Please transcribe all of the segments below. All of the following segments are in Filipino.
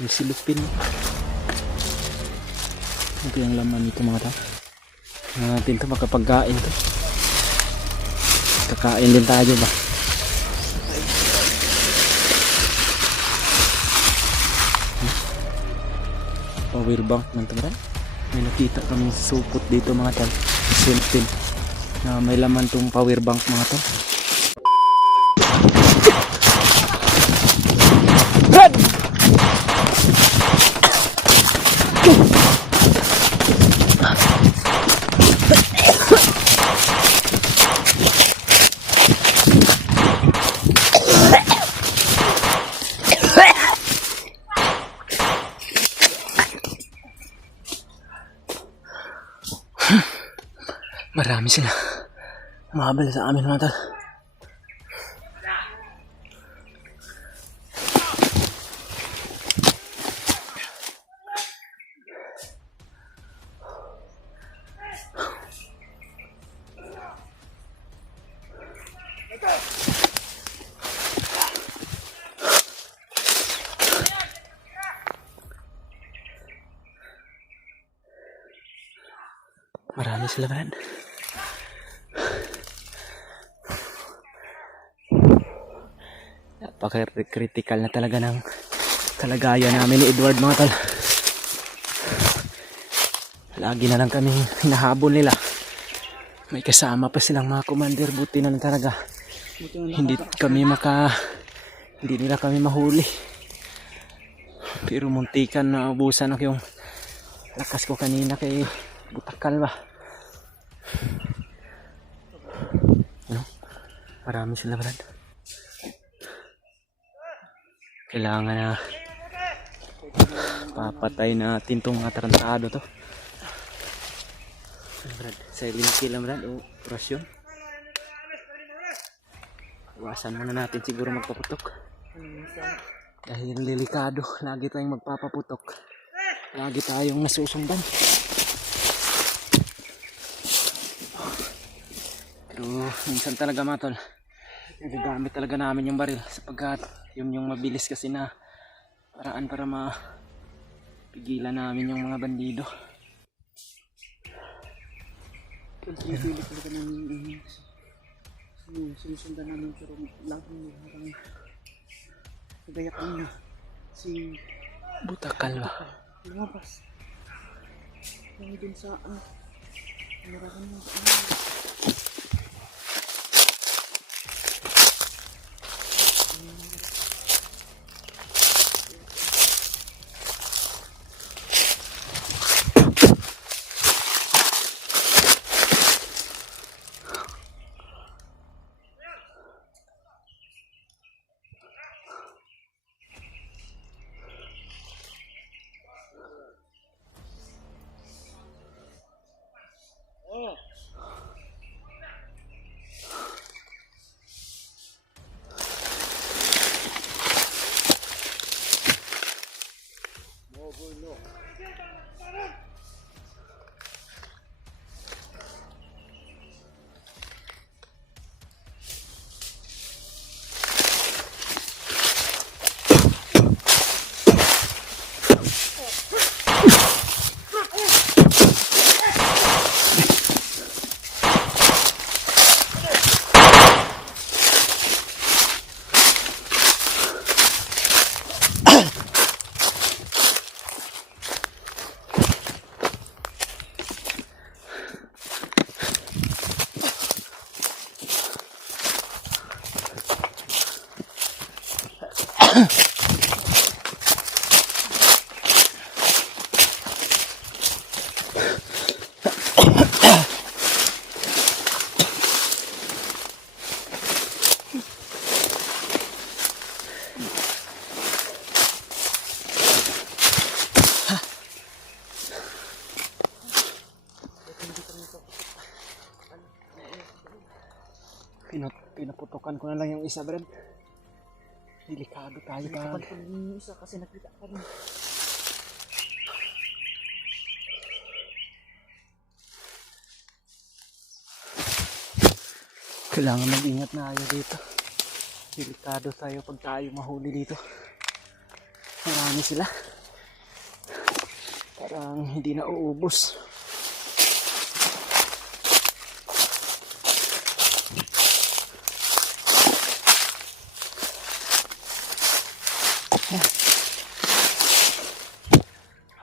Yung silupin. Ito yung laman nito mga tao. Natin ito makapagkain to. Kakain din tayo ba? Power bank ng tabaran. May nakita kaming supot dito mga tao. Silupin. Na may laman tong power bank mga tao. Marami sila. Umabal sa amin mga tol. Marami sila man. Napaka-critical na talaga ng kalagayan namin ni Edward mga tol. Lagi na lang kami hinahabol nila. May kasama pa silang mga commander. Buti na lang talaga. Hindi nila kami mahuli. Pero muntikan na ubusan ako yung lakas ko kanina kay butakal ba. No? Marami sila brad. Kailangan na papatay natin tong mga tarantado to. Brad, silent kill lang brad o operasyon. Iwasan muna natin siguro magpaputok. Dahil delikado, lagi tayong magpapaputok. Lagi tayong nasusundan. Pero minsan talaga mga tol, nagagamit talaga namin yung baril sapagkat yun yung mabilis kasi na paraan para mapigilan namin yung mga bandido. Pilit talaga namin sinusundan namin pero laging parang nagaya kanina si Butakal ba? lumabas yung dun sa nararan mo sa Pinaputokan ko na lang yung isa brad. Delikado tayo pa. yung isa kasi nakita ka rin. Kailangan mag-ingat na tayo dito. Delikado tayo pag tayo mahuli dito. Marami sila. Parang hindi na uubos.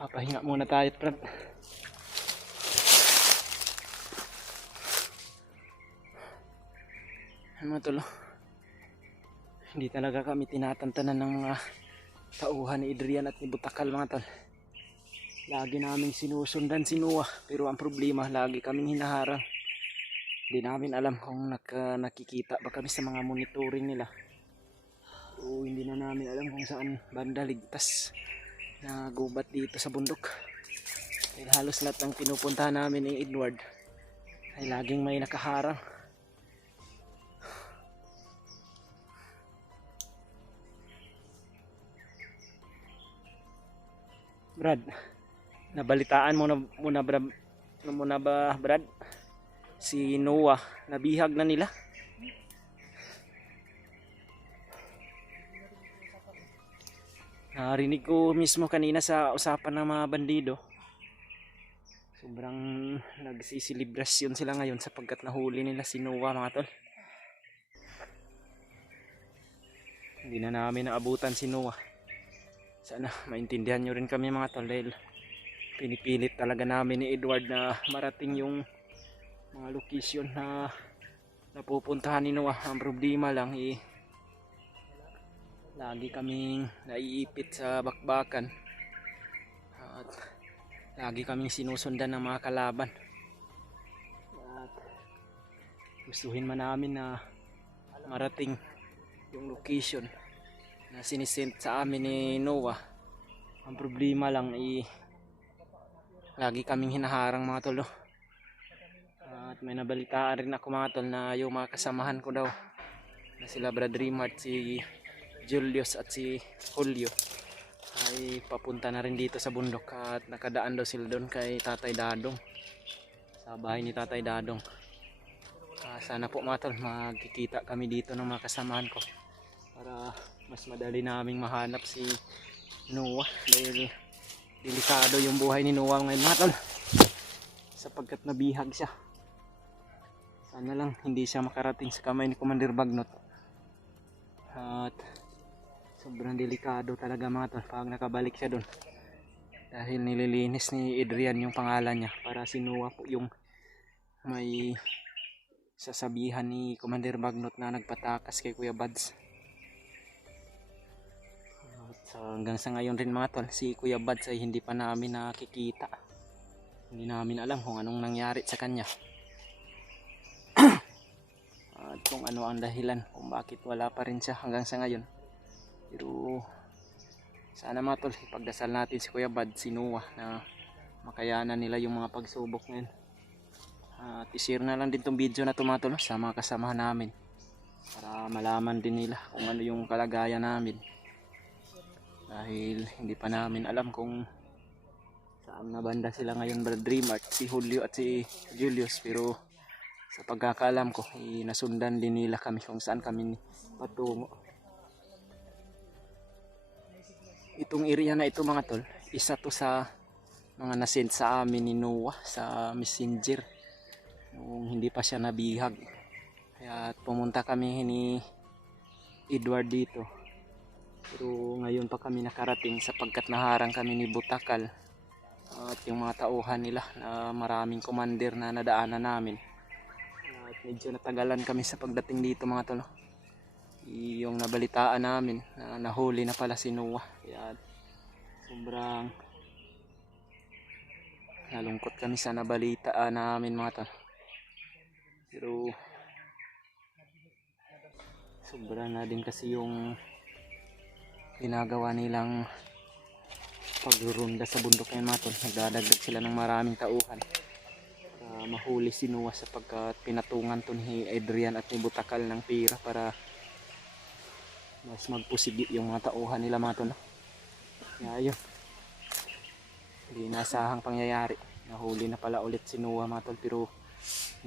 Pahinga muna tayo, Brad. Ano tol? Hindi talaga kami tinatantanan ng mga tauhan ni Adrian at ni Butakal, mga tol. Lagi naming sinusundan si Noah, pero ang problema lagi kaming hinaharang. Hindi namin alam kung nakikita ba kami sa mga monitoring nila. O hindi na namin alam kung saan banda ligtas na gubat dito sa bundok. Dahil halos lahat ng pinupuntahan namin ni Edward ay laging may nakaharang. Brad, nabalitaan mo na ba, Brad? Si Noah, nabihag na nila. Narinig ko mismo kanina sa usapan ng mga bandido. Sobrang nagsisilibrasyon sila ngayon sapagkat nahuli nila si Noah, mga tol. Hindi na namin naabutan si Noah. Sana maintindihan nyo rin kami, mga tol, dahil pinipilit talaga namin ni Edward na marating yung mga location na napupuntahan ni Noah. Ang problema lang lagi kaming naiipit sa bakbakan at lagi kaming sinusundan ng mga kalaban at gustuhin man namin na marating yung location na sinisend sa amin ni Noah. Ang problema lang lagi kaming hinaharang, mga tol. At may nabalitaan rin ako, mga tol, na yung mga kasamahan ko daw na sila Brad Rimart, si Julius at si Julio ay papunta na rin dito sa bundok at nakadaan daw sila doon kay Tatay Dadong, sa bahay ni Tatay Dadong. Sana po, mga tol, magkikita kami dito ng mga kasamahan ko para mas madali naming mahanap si Noah, dahil delikado yung buhay ni Noah ngayon, mga tol, sapagkat nabihag siya. Sana lang hindi siya makarating sa kamay ni Commander Bagnot. At sobrang delikado talaga, mga tol, pag nakabalik siya doon, dahil nililinis ni Adrian yung pangalan niya para si Noah po yung may sasabihan ni Commander Bagnot na nagpatakas kay Kuya Buds. At hanggang sa ngayon rin, mga tol, si Kuya Buds ay hindi pa namin nakikita. Hindi namin alam kung anong nangyari sa kanya at kung ano ang dahilan kung bakit wala pa rin siya hanggang sa ngayon. Pero sana, mga tol, ipagdasal natin si Kuya Bad, si Noah, na makayanan nila yung mga pagsubok ngayon. At i-share na lang din tong video na ito, mga tol, sa mga kasamahan namin para malaman din nila kung ano yung kalagayan namin, dahil hindi pa namin alam kung saan na banda sila ngayon, Brad Dreamart, si Julio at si Julius. Pero sa pagkakaalam ko, nasundan din nila kami kung saan kami patungo. Itong area na ito, mga tol, isa to sa mga nasend sa amin ni Noah sa Messenger nung hindi pa siya nabihag. Kaya pumunta kami ni Edward dito, pero ngayon pa kami nakarating sapagkat naharang kami ni Butakal at yung mga tauhan nila na maraming commander na nadaanan namin. At medyo natagalan kami sa pagdating dito, mga tol. Yung nabalitaan namin na nahuli na pala si Noah. Kaya sobrang nalungkot kami sa nabalitaan namin, mga tol. Pero sobra na din kasi yung ginagawa nilang pagrurunda sa bundok ngayon, mga tol. Nagdadagdag sila ng maraming tauhan para mahuli si Noah, sapagkat pinatungan to ni Adrian at ni Butakal ng pira para mas magpusigi yung mga tauhan nila, mga tol. Kaya yun, hindi nasahang pangyayari, nahuli na pala ulit si Noah, mga tol. Pero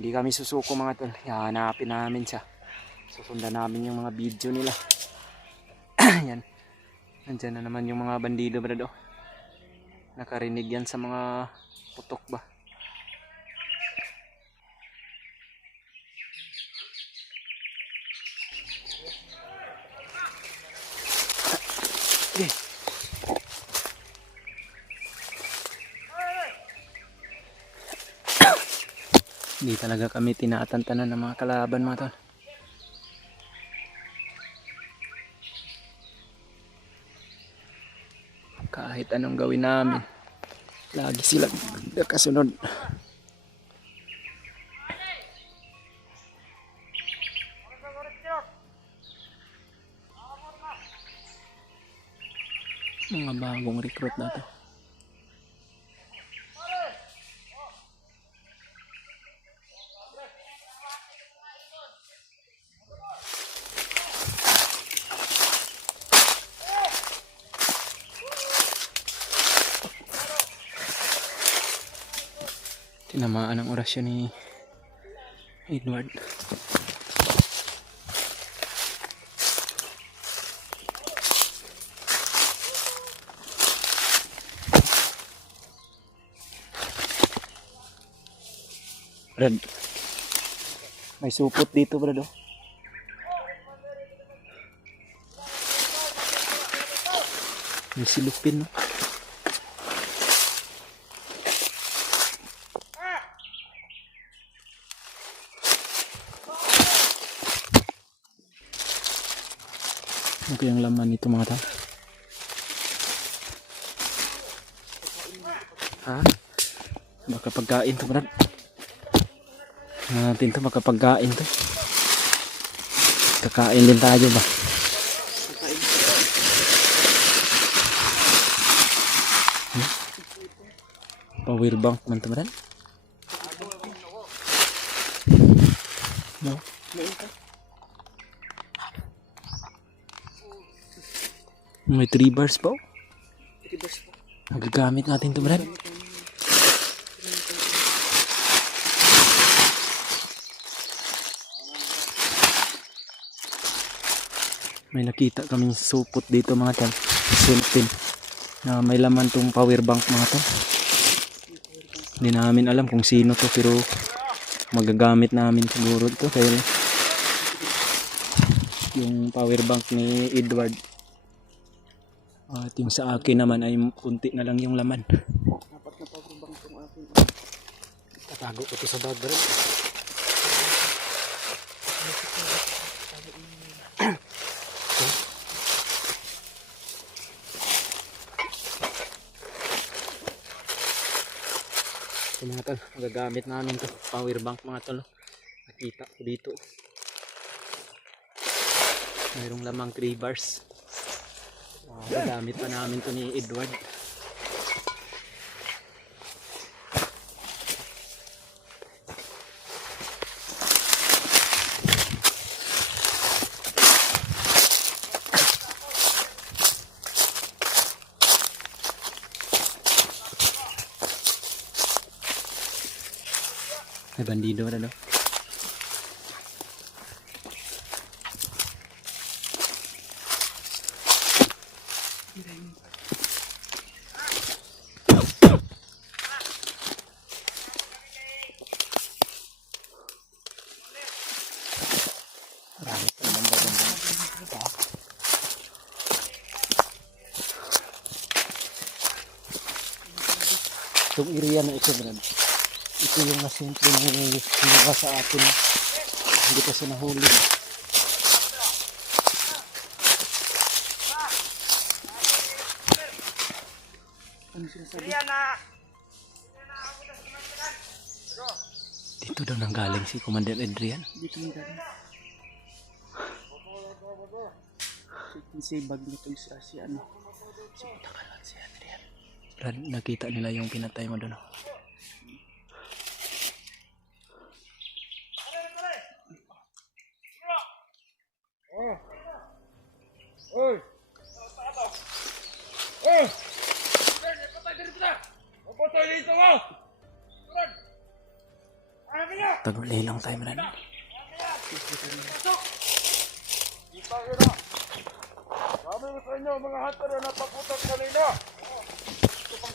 hindi kami susuko, mga tol. Hanapin namin siya, susundan namin yung mga video nila. Yan, nandyan na naman yung mga bandido, brado. nakarinig yan sa mga putok ba. Okay. Hindi talaga kami tinatantanan ng mga kalaban mga tol. Kahit anong gawin namin, lagi sila kasunod. Mga bagong recruit na to. Tinamaan ang orasyon ni Edward. Brad, may supot dito, Brad. Oh. May silupin, no? Okay ang laman nito mga tao. Ha? Baka pagkain to, Brad. Natin to, baka pagkain to. Kakain din tayo ba? Power bank man to, Brad. No? May 3 bars pa. Magagamit natin to, Brad. May nakita kaming supot dito mga tol. Sulpin. Na may laman tong power bank mga tol. Hindi namin alam kung sino to pero magagamit namin siguro ito. Kaya yung power bank ni Edward. At yung sa akin naman ay kunti na lang yung laman. Apat na power bank itong akin. Tatago ko to sa bag rin. Ito mga tol, magagamit namin to power bank mga tol. Nakita ko dito. Mayroong lamang 3 bars. Gagamit pa namin to ni Edward. May bandido na no? Itong area na ito, Brad. Ito yung nasimple na hinuha sa atin. Hindi kasi nahuli. Ano sinasabi? Dito daw nang galing si Commander Adrian. Dito yung galing. Si bag nito si ano. Si Utakalan, si Adrian. Brad, nakita nila yung pinatay mo doon. Tagulilang tayo, Brad. Sabi ko sa inyo, mga hunter na napaputok kanina. Ito pang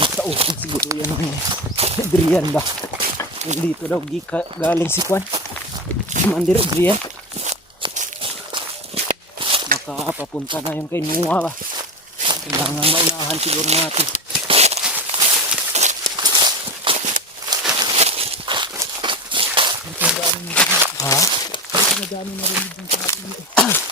Nagtausin siguro yan ang Adrian ba? Yung dito daw galing si Kwan. Si Mandir Adrian. Baka papunta na yung kay Nuha ba? Kailangan maunahan siguro natin. Ha? Madami na rin dyan sa atin.